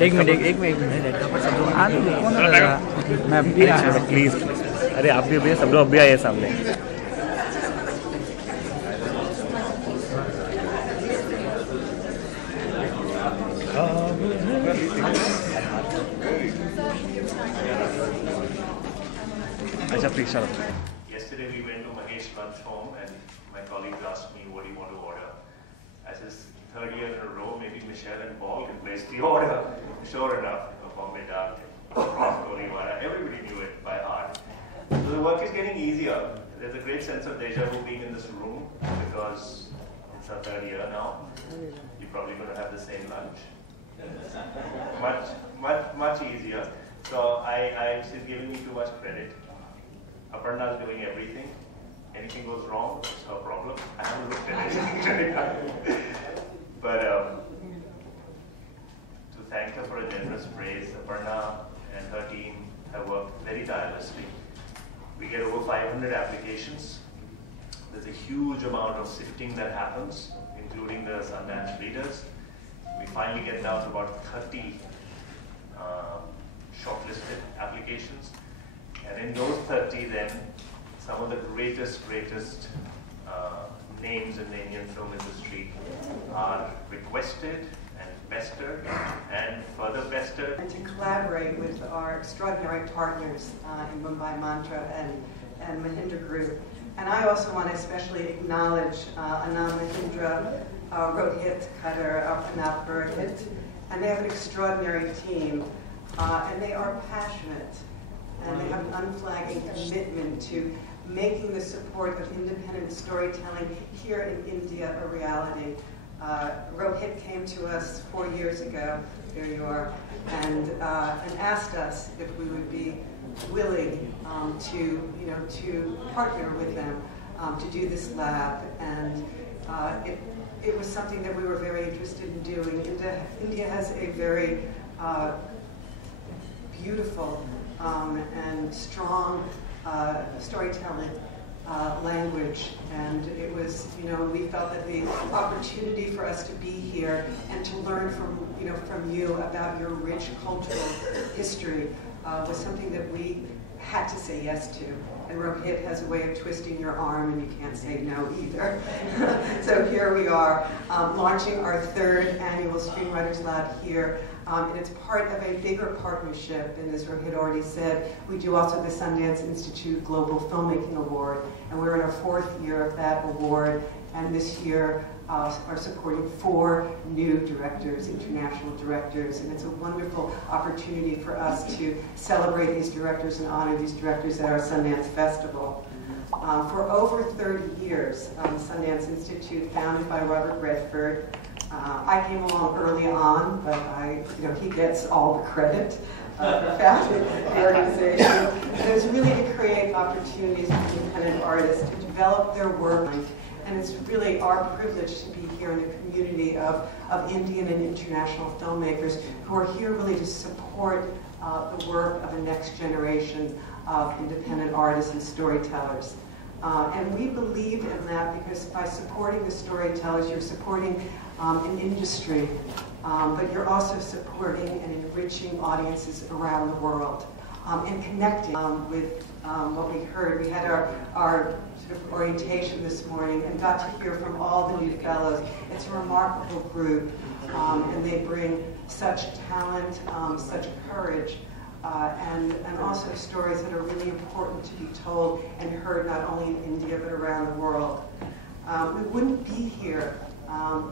एक minute red carpet सब लोग आ तो मैं भी प्लीज अरे आप भी भैया सब लोग अभी आए सामने अच्छा प्लीज चलो Yesterday we went to Mahesh's lunch home and my colleagues asked me what do you want to order. I said, third year in a row, maybe Michelle and Paul can place the order. Sure enough, everybody knew it by heart. So the work is getting easier. There's a great sense of deja vu being in this room because it's our third year now. You're probably going to have the same lunch. Much easier. So she's giving me too much credit. Aparna is doing everything. Anything goes wrong, it's her problem. I haven't looked at it. But to thank her for a generous praise, Aparna and her team have worked very tirelessly. We get over 500 applications. There's a huge amount of sifting that happens, including the Sundance readers. We finally get down to about 30 shortlisted applications. And in those 30 then, some of the greatest names in the Indian film industry are requested and pestered and further pestered. And to collaborate with our extraordinary partners in Mumbai Mantra and Mahindra Group. And I also want to especially acknowledge Anand Mahindra, Rohit Cutter, Arpanat Burkett, and they have an extraordinary team. And they are passionate. And they have an unflagging commitment to making the support of independent storytelling here in India a reality. Rohit came to us 4 years ago, here you are, and asked us if we would be willing to partner with them to do this lab. And it was something that we were very interested in doing. India has a very beautiful and strong storytelling language, and it was, we felt that the opportunity for us to be here and to learn from you about your rich cultural history was something that we had to say yes to. And Rohit has a way of twisting your arm, and you can't say no either. So here we are, launching our 3rd annual Screenwriters Lab here. And it's part of a bigger partnership, and as Rohit already said, we do also the Sundance Institute Global Filmmaking Award, and we're in our 4th year of that award, and this year are supporting 4 new directors, international directors, and it's a wonderful opportunity for us to celebrate these directors and honor these directors at our Sundance Festival. For over 30 years, the Sundance Institute, founded by Robert Redford. I came along early on, but he gets all the credit for founding the organization. It was really to create opportunities for independent artists to develop their work. And it's really our privilege to be here in a community of Indian and international filmmakers who are here really to support the work of the next generation of independent artists and storytellers. And we believe in that because by supporting the storytellers, you're supporting an industry, but you're also supporting and enriching audiences around the world and connecting with what we heard. We had our sort of orientation this morning and got to hear from all the new fellows. It's a remarkable group, and they bring such talent, such courage, and also stories that are really important to be told and heard not only in India but around the world. We wouldn't be here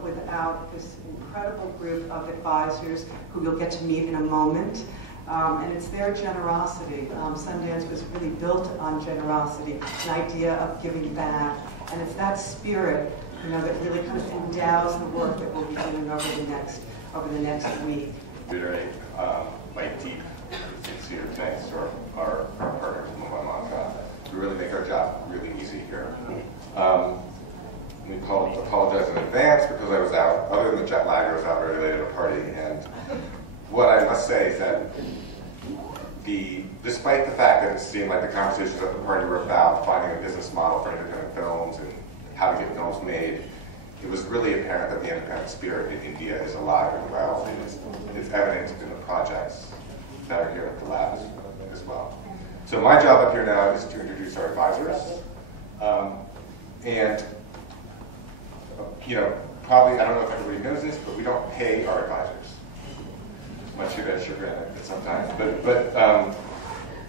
without this incredible group of advisors who you'll get to meet in a moment. And it's their generosity. Sundance was really built on generosity, an idea of giving back. And it's that spirit, that really kind of endows the work that we'll be doing over the next week. Reiterate my deep, sincere thanks to our partners in Mumbai Mantra, who really make our job really easy here. We apologize in advance because I was out, other than the jet lag, I was out very late at a party. And what I must say is that despite the fact that it seemed like the conversations at the party were about finding a business model for independent films and how to get films made, it was really apparent that the independent spirit in India is alive and well, and it's evident in the projects that are here at the lab as well. So my job up here now is to introduce our advisors. And, you know, probably, I don't know if everybody knows this, but we don't pay our advisors. Much you guys sugar in it sometimes. But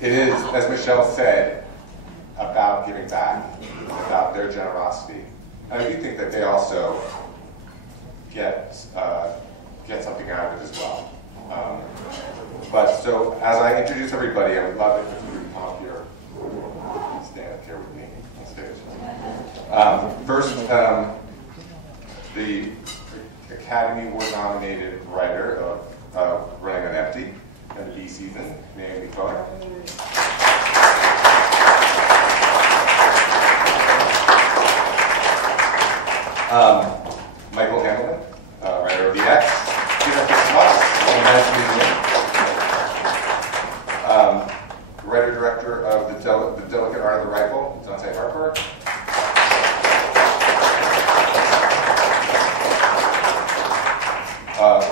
it is, as Michelle said, about giving back, about their generosity. And I do think that they also get something out of it as well. But so, as I introduce everybody, I would love it if you would come up here, stand up here with me on stage. First, the Academy Award-nominated writer of Running on Empty and the B season, Naomi Cohen. Michael Hamilton, writer of The X, writer-director of the Delicate Art of the Rifle, Dante Harper.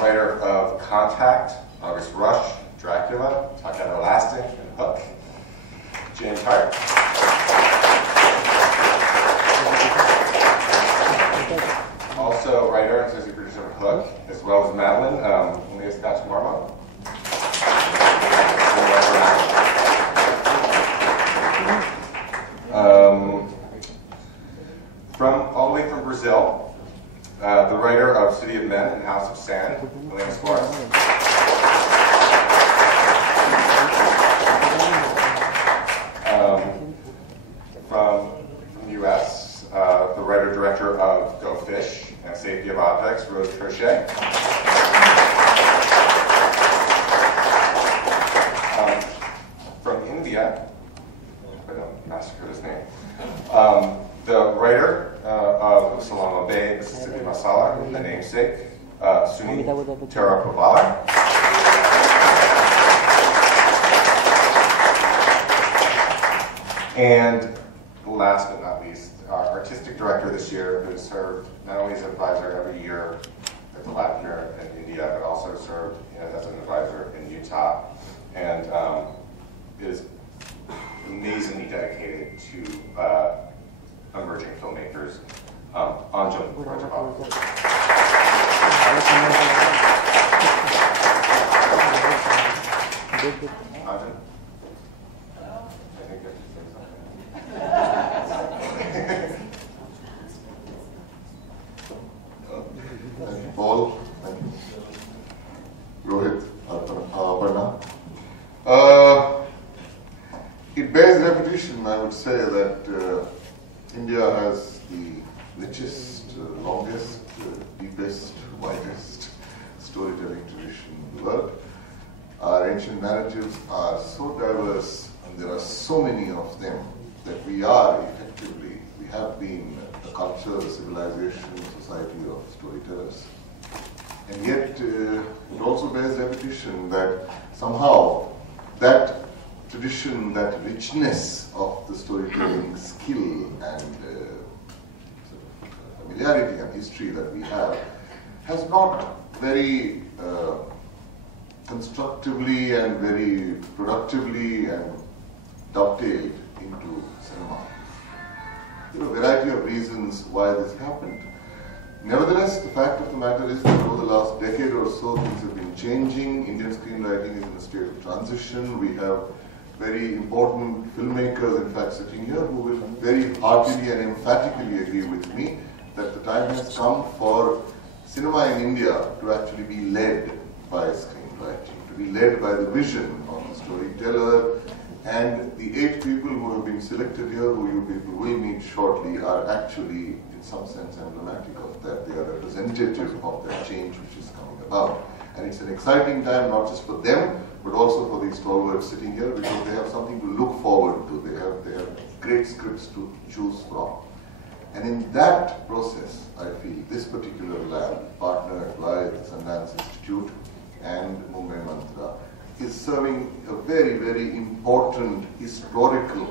Writer of Contact, August Rush, Dracula, Talk Out Everlasting, and Hook, James Hart. Also writer and associate producer of Hook, as well as Madeline, Leah Scotch Marmot. All the way from Brazil, the writer of City of Men and House of Sand, Elena Suarez. From the U.S., the writer-director of Go Fish and Safety of Objects, Rose Trochet. From India, I don't massacre his name, the writer of Salama Bay, Mississippi Masala, the namesake, Suni Terapavala. And last but not least, our artistic director this year, who served not only as an advisor every year at the lab here in India, but also served as an advisor in Utah, and is amazingly dedicated to emerging filmmakers, Anjum Rajabal. Anjum? I think I should say something. Thank you, Paul. Thank you, Rohit, Aparna. It bears repetition, I would say, that India has the richest, longest, deepest, widest storytelling tradition in the world. Our ancient narratives are so diverse, and there are so many of them, that we have been a culture, a civilization, a society of storytellers. And yet, it also bears repetition that somehow that tradition, that richness of the storytelling skill and familiarity and history that we have has not very constructively and very productively and dovetailed into cinema. There are a variety of reasons why this happened. Nevertheless, the fact of the matter is that over the last decade or so, things have been changing. Indian screenwriting is in a state of transition. We have very important filmmakers, in fact, sitting here, who will very heartily and emphatically agree with me that the time has come for cinema in India to actually be led by screenwriting, to be led by the vision of the storyteller. And the 8 people who have been selected here, who you people will meet shortly, are actually, in some sense, emblematic of that. They are representative of that change which is coming about. And it's an exciting time, not just for them, but also for these stalwarts sitting here, because they have something to look forward to. They have great scripts to choose from. And in that process, I feel this particular lab, partnered by the Sundance Institute and Mumbai Mantra, is serving a very, very important historical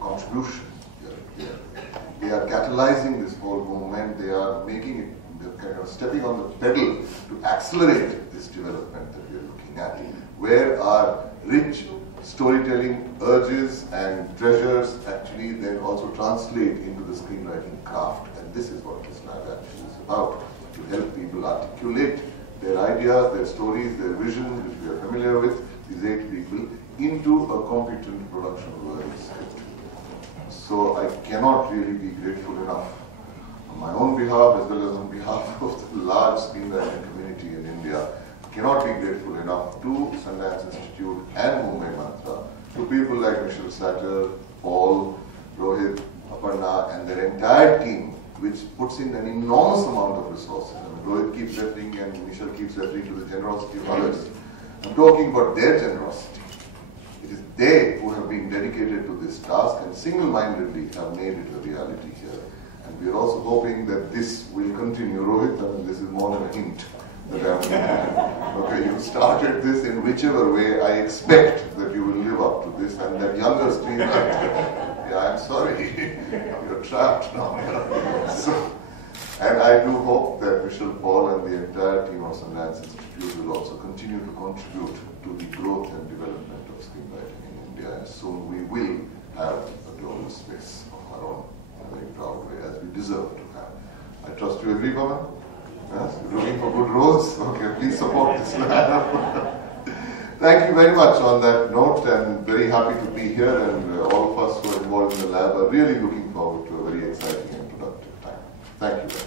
contribution. They are catalyzing this whole are making it, they're kind of stepping on the pedal to accelerate this development that we are looking at, where our rich storytelling urges and treasures actually then also translate into the screenwriting craft. And this is what this lab actually is about, to help people articulate their ideas, their stories, their visions, which we are familiar with, these 8 people, into a competent production worthy script. So I cannot really be grateful enough on my own behalf as well as on behalf of the large screenwriting community in India. I cannot be grateful enough to Sundance Institute and Mumbai Mantra, to people like Michelle Satter, Paul, Rohit, Aparna, and their entire team, which puts in an enormous amount of resources. And Rohit keeps referring and Michelle keeps referring to the generosity of others. I'm talking about their generosity. It is they who have been dedicated to this task and single-mindedly have made it a reality here. And we are also hoping that this will continue. Rohit, I mean, this is more than a hint that I'm giving. Okay, you started this in whichever way. I expect that you will live up to this, and that younger screenwriter, yeah, I'm sorry, you're trapped now. So, and I do hope that Michelle, Paul, and the entire team of Sundance Institute will also continue to contribute to the growth and development of screenwriting in India, and soon we will have a global space of our own in a very proud way, as we deserve to have. I trust you agree, Pawan? Yes? You're looking for good roles? Okay, please support this lab. Thank you very much on that note, and very happy to be here, and all of us who are involved in the lab are really looking forward to a very exciting and productive time. Thank you.